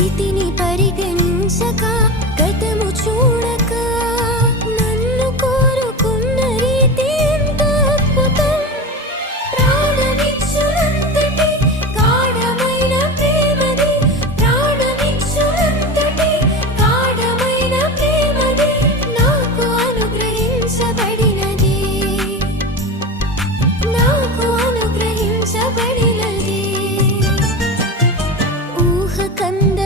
అతిథిని పరిగణించక గతము చూడక నన్ను కోరుకున్న రీతి ఎంత అద్భుతం. ప్రాణమిచ్చునంతటి గాఢమైన ప్రేమది, ప్రాణమిచ్చునంతటి గాఢమైన ప్రేమది నాకు అనుగ్రహించబడినది, నాకు అనుగ్రహించబడినది. ఊహ కంద